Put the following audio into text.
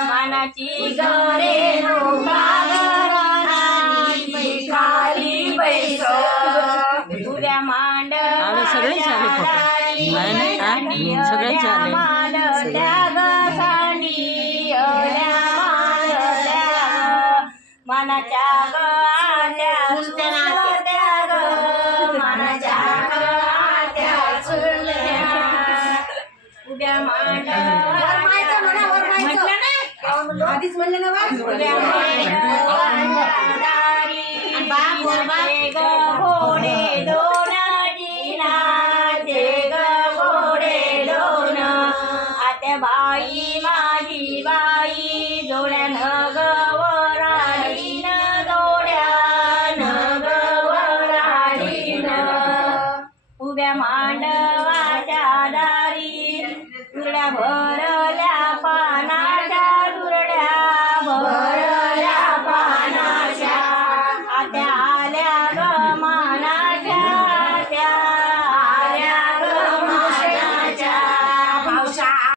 मानाची गरे खाली बैस उद्या मांड सगळे मनाच्या गात्या मनाच्या गात्या उद्या मांड आधीच म्हणलं ना घोडे दोन घोडे दोन आत्या बाई माझी बाई जोड्यानं गवराडीन जोड्यानं गवराडीन उभ्या मांडवाच्या दारी उरड्या भर